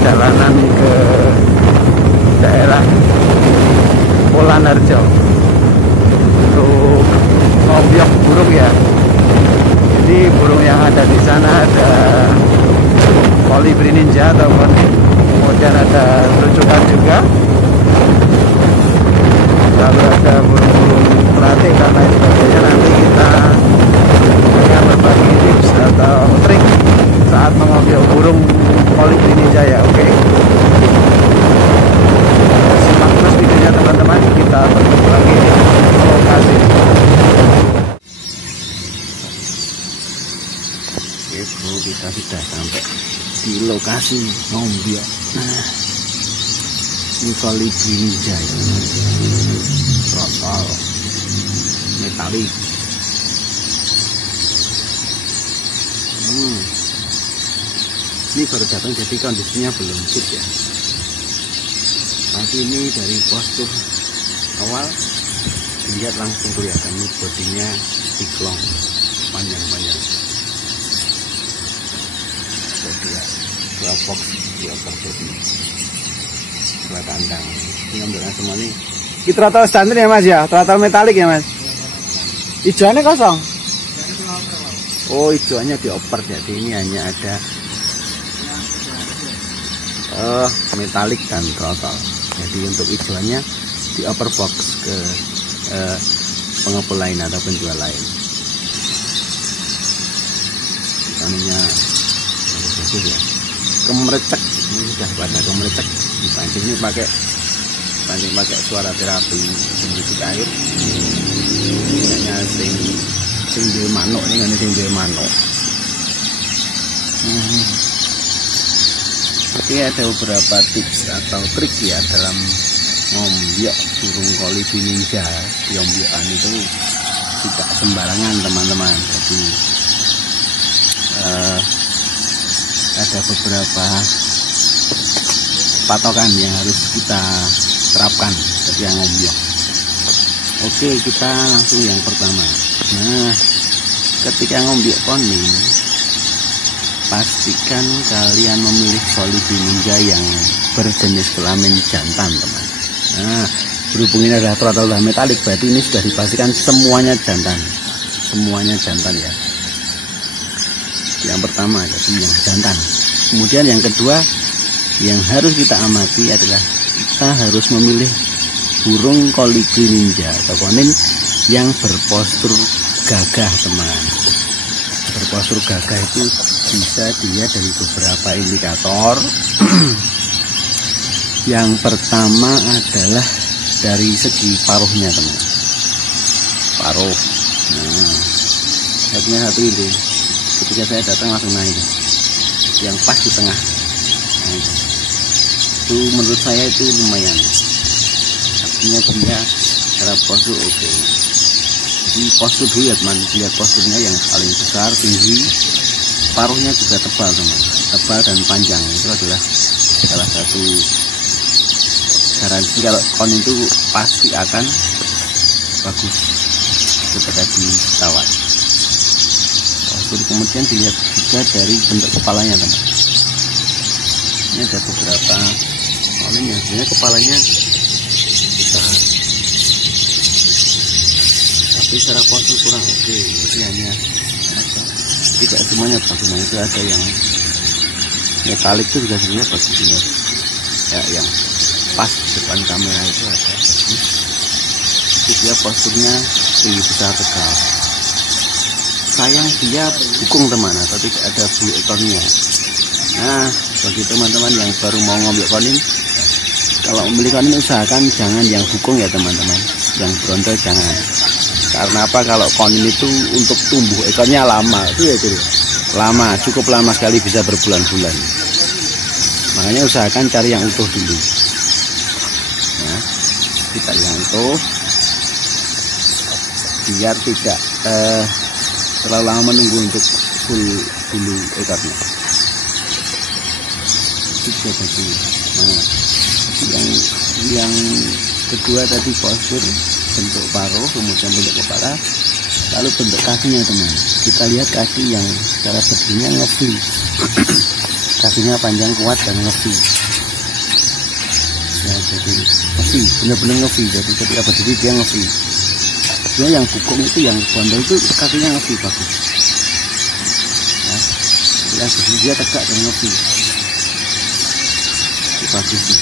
perjalanan ke daerah Polanarjo untuk ngombyok burung ya. Jadi burung yang ada di sana ada kolibri ninja ataupun kemudian ada terucukan juga, lalu ada burung-burung pelatik dan lain sebagainya. Nanti kita akan berbagi tips atau trik saat mengambil burung kolibri ninja ya. Oke, simak terus videonya teman-teman, kita bertemu lagi di lokasi. Oke bro, kita sudah sampai di lokasi ngombyok. Nah, ini kolibri ninja ya, trotol metalik. Ini baru datang jadi kondisinya belum fit ya, tapi ini dari postur awal dilihat langsung kelihatan ini bodinya siklong panjang-panjang. Dua box dua body dua kandang. Ini ambilnya semua nih. Ini trotol standar ya mas ya, trotol metalik ya mas. Hijauannya kosong. Oh hijauannya dioper, jadi ini hanya ada metalik dan trotol. Jadi untuk hijauannya dioper box ke pengepul lain atau penjual lain. Namanya bagus ya, kemerecek. Ini sudah pada kemerecek. Dipancing ini pakai suara terapi musik air. Minyaknya sing duwe manuk, ini kan sing duwe manuk. Tapi ada beberapa tips atau trik ya dalam ngombyok burung kolibri ninja. Di ombyokan itu tidak sembarangan teman-teman. Jadi ada beberapa patokan yang harus kita terapkan ketika ngombyok. Oke, kita langsung yang pertama. Nah, ketika ngombyok konin, pastikan kalian memilih kolibri ninja yang berjenis kelamin jantan teman. Nah, berhubung ini adalah trotol metalik, berarti ini sudah dipastikan semuanya jantan. Semuanya jantan ya. Yang pertama jadi yang jantan. Kemudian yang kedua yang harus kita amati adalah kita harus memilih burung kolibri ninja atau konin yang berpostur gagah teman. Berpostur gagah itu bisa dilihat dari beberapa indikator. Yang pertama adalah dari segi paruhnya teman. Paruh. Nah, satunya satu ini. Ketika saya datang langsung naik, yang pas di tengah. Nah, itu menurut saya itu lumayan. Artinya dia cara postur oke. Jadi postur dulu ya teman, lihat posturnya yang paling besar, tinggi, paruhnya juga tebal teman, tebal dan panjang. Itu adalah salah satu garansi kalau kon itu pasti akan bagus ketika ditawar. Kemudian dilihat juga dari bentuk kepalanya teman. Ini ada beberapa konin yang sebenarnya kepalanya besar, tapi secara postur kurang oke. Jadi hanya tidak semuanya bagus. Itu ada yang metalik itu juga sebenarnya bagus ini. Ya, yang pas depan kamera itu ada. Jadi dia posturnya tinggi besar tegak. Sayang dia bukung teman, atau tidak ada bulu ekornya. Nah, bagi teman-teman yang baru mau ngombyok konin, kalau membeli konin usahakan jangan yang bukung ya teman-teman, yang brondol jangan. Karena apa? Kalau konin itu untuk tumbuh ekornya lama, itu ya itu lama, cukup lama sekali, bisa berbulan-bulan. Makanya usahakan cari yang utuh dulu. Nah, kita yang utuh biar tidak terlalu lama menunggu untuk full bulu ekornya. Itu tadi. Nah, yang kedua tadi postur, bentuk paruh, kemudian bentuk kepala, lalu bentuk kakinya teman. Kita lihat kaki yang secara berdirinya nge-V. kakinya panjang, kuat dan ngevi. Ya, jadi ngevi, bener-bener ngevi. Jadi ketika berdiri dia ngevi. Dia yang bukung itu, yang bondol itu kakinya ngevi bagus. Ya, jadi dia tegak dan ngevi. Itu bagus sih.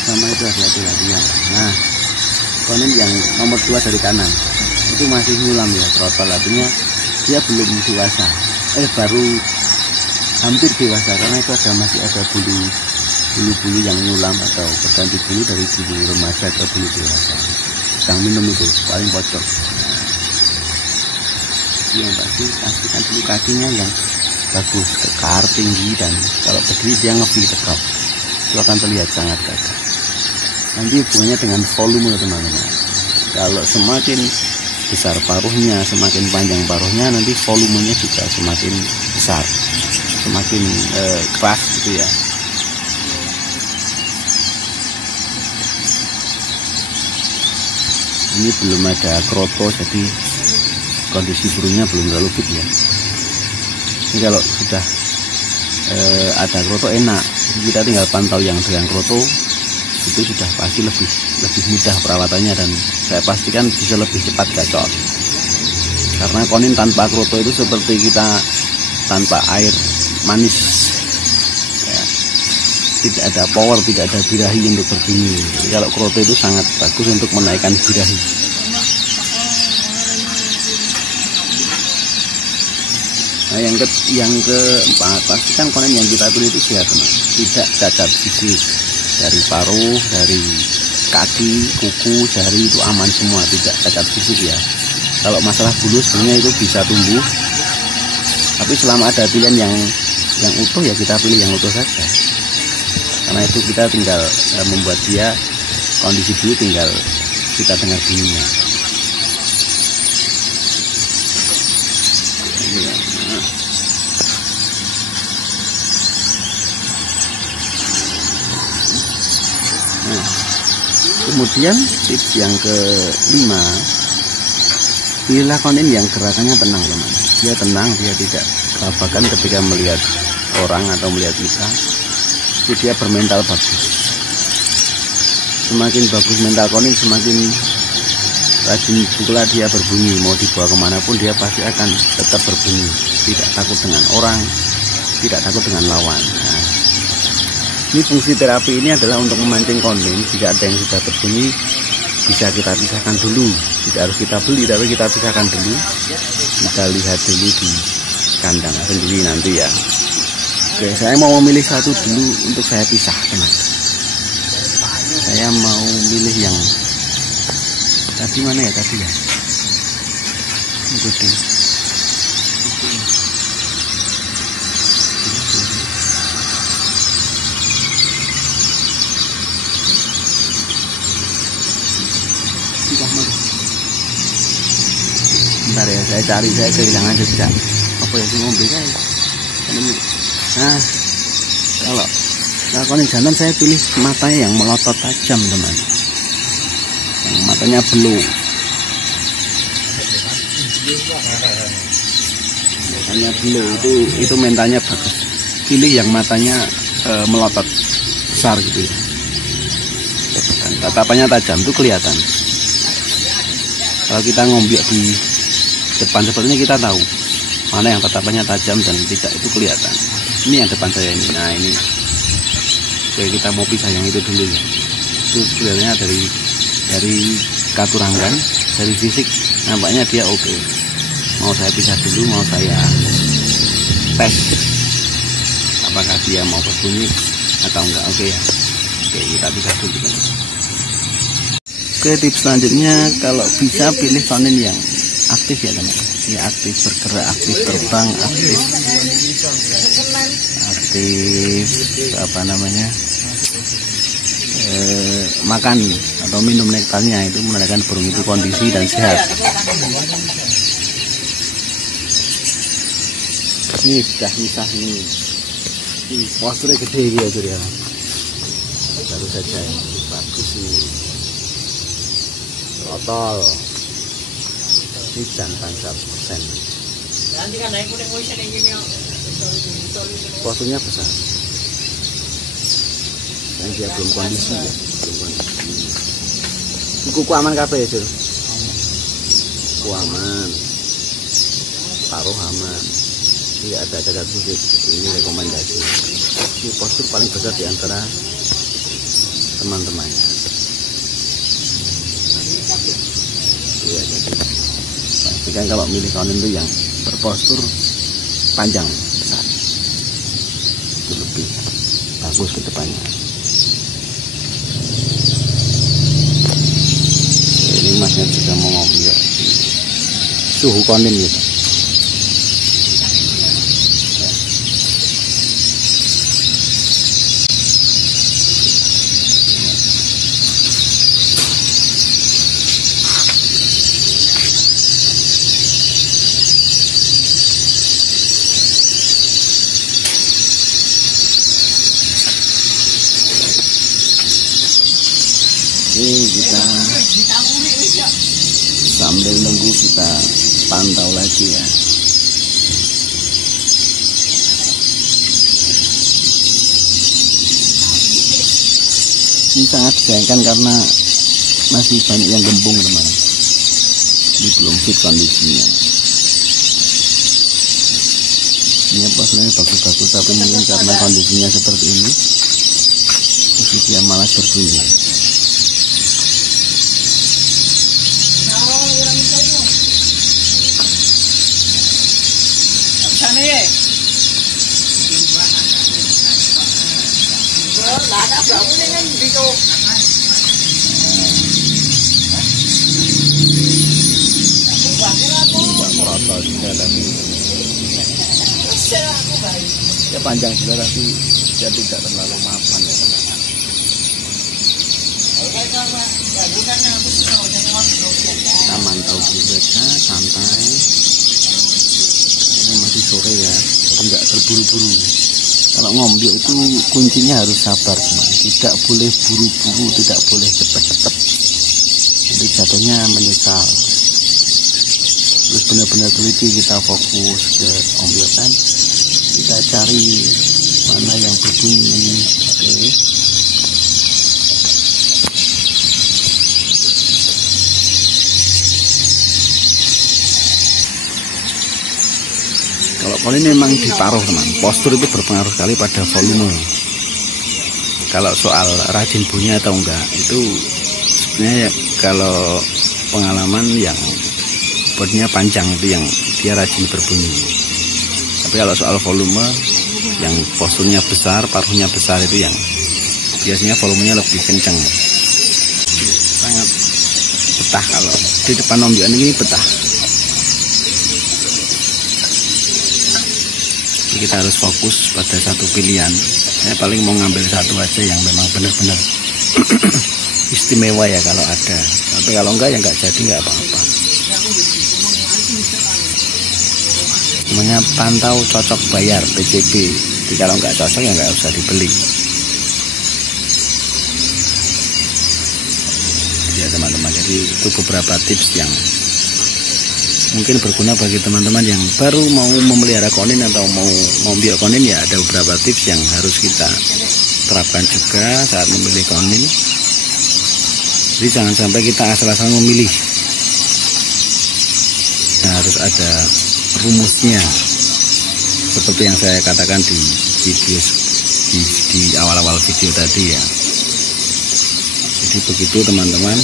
Sama itu hati-hati lagi ya. Nah, konin yang nomor 2 dari kanan itu masih nyulam ya, trotol, artinya dia belum dewasa, baru hampir dewasa, karena itu masih ada bulu-bulu yang nyulam atau berganti bulu dari bulu remaja ke bulu dewasa. Sedang minum itu paling pocok. Nah, yang pasti pastikan dulu kakinya yang bagus, kekar, tinggi, dan kalau berdiri dia ngevi tegap, itu akan terlihat sangat gagah. Nanti hubungannya dengan volume teman-teman. Kalau semakin besar paruhnya, semakin panjang paruhnya, nanti volumenya juga semakin besar, semakin keras gitu ya. Ini belum ada kroto, jadi kondisi burungnya belum terlalu fit ya. Ini kalau sudah ada kroto enak, kita tinggal pantau yang dengan kroto, itu sudah pasti lebih mudah perawatannya, dan saya pastikan bisa lebih cepat gacor. Karena konin tanpa kroto itu seperti kita tanpa air manis ya. Tidak ada power, tidak ada birahi untuk berbunyi. Jadi kalau kroto itu sangat bagus untuk menaikkan birahi. Nah, yang keempat, pastikan konin yang kita pilih itu sehat, tidak cacat fisik. Dari paruh, dari kaki, kuku, jari itu aman semua, tidak cacat fisik ya. Kalau masalah bulu sebenarnya itu bisa tumbuh, tapi selama ada pilihan yang utuh ya kita pilih yang utuh saja. Karena itu kita tinggal membuat dia kondisi bulu, tinggal kita dengar bunyinya. Nah, kemudian tips yang kelima, pilihlah konin yang gerakannya tenang teman. Dia tenang, dia tidak kelabakan ketika melihat orang atau melihat kita. Jadi dia bermental bagus. Semakin bagus mental konin, semakin rajin pula dia berbunyi. Mau dibawa kemanapun dia pasti akan tetap berbunyi. Tidak takut dengan orang, tidak takut dengan lawan. Nah, ini fungsi terapi ini adalah untuk memancing konin. Jika ada yang sudah berbunyi, bisa kita pisahkan dulu. Tidak harus kita beli, tapi kita pisahkan dulu. Kita lihat dulu di kandang sendiri nanti ya. Oke, saya mau memilih satu dulu untuk saya pisah teman. Saya mau milih yang tadi mana ya tadi ya? Gede. Bentar ya, saya cari, saya kehilangan jejak apa ya sih ngombe guys. Nah, kalau konin jantan saya pilih matanya yang melotot tajam teman, yang matanya blue. Matanya blue itu mentalnya bagus. Pilih yang matanya melotot besar gitu ya. Dan tatapannya tajam itu kelihatan. Kalau kita ngombiak di depan sepertinya kita tahu mana yang tatapannya tajam dan tidak, itu kelihatan. Ini yang depan saya ini. Nah ini, oke, kita mau pisah yang itu dulu ya. Itu sebenarnya dari katuranggan, dari fisik nampaknya dia oke. Mau saya pisah dulu, mau saya tes apakah dia mau berbunyi atau enggak. Oke ya, oke, kita pisah dulu. Oke, tips selanjutnya kalau bisa pilih konin yang aktif ya teman. Ya aktif bergerak, aktif terbang, aktif apa namanya makan atau minum nektarnya. Itu menandakan burung itu kondisi dan sehat. Ini sudah misah ini posturnya gede gitu ya. Baru saja ini bagus ini. Trotol ini jantan 100%. Posturnya besar. Yang dia belum kondisi ya, belum kondisi. Kuku aman kabeh ya, Jul? Kuku aman. Paruh aman. Tidak ada cacat fisik. Ini rekomendasi. Ini postur paling besar di antara teman-temannya. Iya, jadi pastikan kalau milih kawan itu yang berpostur panjang besar, itu lebih bagus ke depannya. Ini masnya juga mau ngopi ya. Suhu konin gitu. Ini kita sambil nunggu kita pantau lagi ya. Ini sangat disayangkan karena masih banyak yang gembung teman. Ini belum fit kondisinya. Ini posturnya bagus-bagus tapi mungkin karena kondisinya seperti ini, terus dia malas berbunyi. Ya panjang juga tapi dia tidak terlalu mapan ya teman. Kita mantau dulu saja, santai. Ini masih sore ya, jadi nggak terburu-buru. Kalau ngombyok itu kuncinya harus sabar teman. Tidak boleh buru-buru, tidak boleh cepet-cepet. Jadi jatuhnya menyesal. Terus benar-benar teliti, kita fokus ke ombyokan. Kita cari mana yang berbunyi. Oke. Kalau konin memang diparuh teman, postur itu berpengaruh sekali pada volume. Kalau soal rajin bunyi atau enggak, itu sebenarnya kalau pengalaman yang bodinya panjang itu yang dia rajin berbunyi. Tapi kalau soal volume, yang posturnya besar, paruhnya besar itu yang biasanya volumenya lebih kencang. Sangat betah kalau di depan ombyokan ini betah. Kita harus fokus pada satu pilihan. Saya paling mau ngambil satu aja yang memang benar-benar istimewa ya kalau ada. Tapi kalau enggak ya enggak jadi, enggak apa-apa. Namanya pantau cocok bayar PCB. Jadi kalau enggak cocok ya enggak usah dibeli. Ya teman-teman, jadi itu beberapa tips yang mungkin berguna bagi teman-teman yang baru mau memelihara konin atau mau ngombyok konin. Ya ada beberapa tips yang harus kita terapkan juga saat memilih konin. Jadi jangan sampai kita asal-asalan memilih. Nah, harus ada rumusnya seperti yang saya katakan di video di awal-awal video tadi ya. Jadi begitu teman-teman,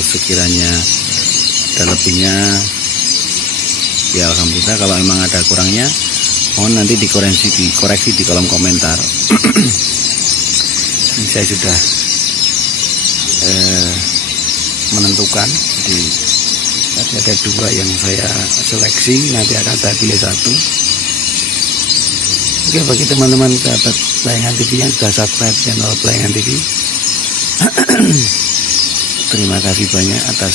sekiranya ada lebihnya ya alhamdulillah, kalau memang ada kurangnya mohon nanti dikoreksi di kolom komentar. Ini saya sudah menentukan, jadi tadi ada dua yang saya seleksi, nanti akan saya pilih satu. Oke, bagi teman-teman sahabat Pelayangan TV yang sudah subscribe channel Pelayangan TV, terima kasih banyak atas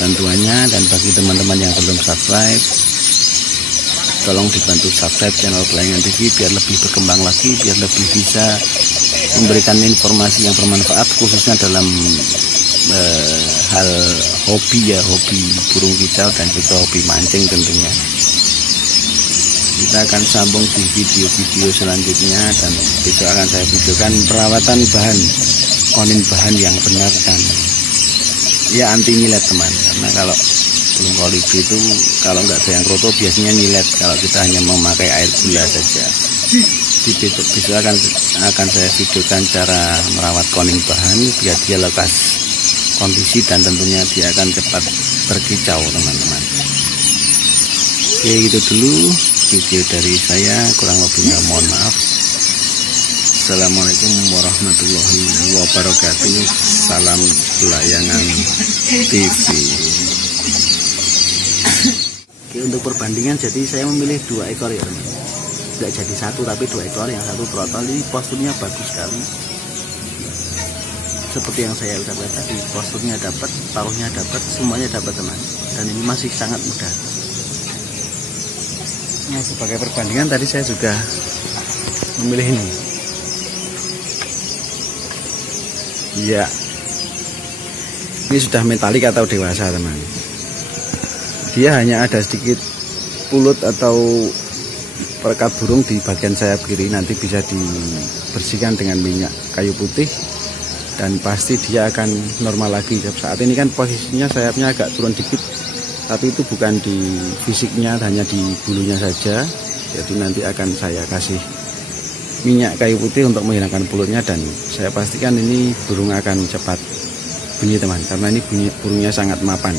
bantuannya. Dan bagi teman-teman yang belum subscribe, tolong dibantu subscribe channel Pelayangan TV biar lebih berkembang lagi, biar lebih bisa memberikan informasi yang bermanfaat khususnya dalam hal hobi ya, hobi burung kicau dan juga hobi mancing tentunya. Kita akan sambung di video-video selanjutnya, dan besok akan saya videokan perawatan bahan konin bahan yang benar dan ya anti nyilet teman. Karena kalau belum kolibri itu kalau nggak ada yang kroto biasanya nyilet kalau kita hanya memakai air gula saja. Di besok akan saya videokan cara merawat konin bahan biar dia lekas kondisi dan tentunya dia akan cepat berkicau teman-teman. Oke, gitu dulu video dari saya, kurang lebihnya mohon maaf. Assalamualaikum warahmatullahi wabarakatuh. Salam Layangan TV. Oke, untuk perbandingan jadi saya memilih 2 ekor ya teman. Nggak jadi 1 tapi 2 ekor, yang satu trotol. Ini posturnya bagus sekali. Seperti yang saya udah lihat tadi, posturnya dapat, paruhnya dapat, semuanya dapat teman. Dan ini masih sangat mudah. Nah, sebagai perbandingan tadi saya juga memilih ini. Ya, ini sudah metalik atau dewasa teman. Dia hanya ada sedikit pulut atau perekat burung di bagian sayap kiri. Nanti bisa dibersihkan dengan minyak kayu putih dan pasti dia akan normal lagi. Saat ini kan posisinya sayapnya agak turun dikit, tapi itu bukan di fisiknya, hanya di bulunya saja. Jadi nanti akan saya kasih minyak kayu putih untuk menghilangkan pulutnya, dan saya pastikan ini burung akan cepat bunyi teman, karena ini burungnya sangat mapan.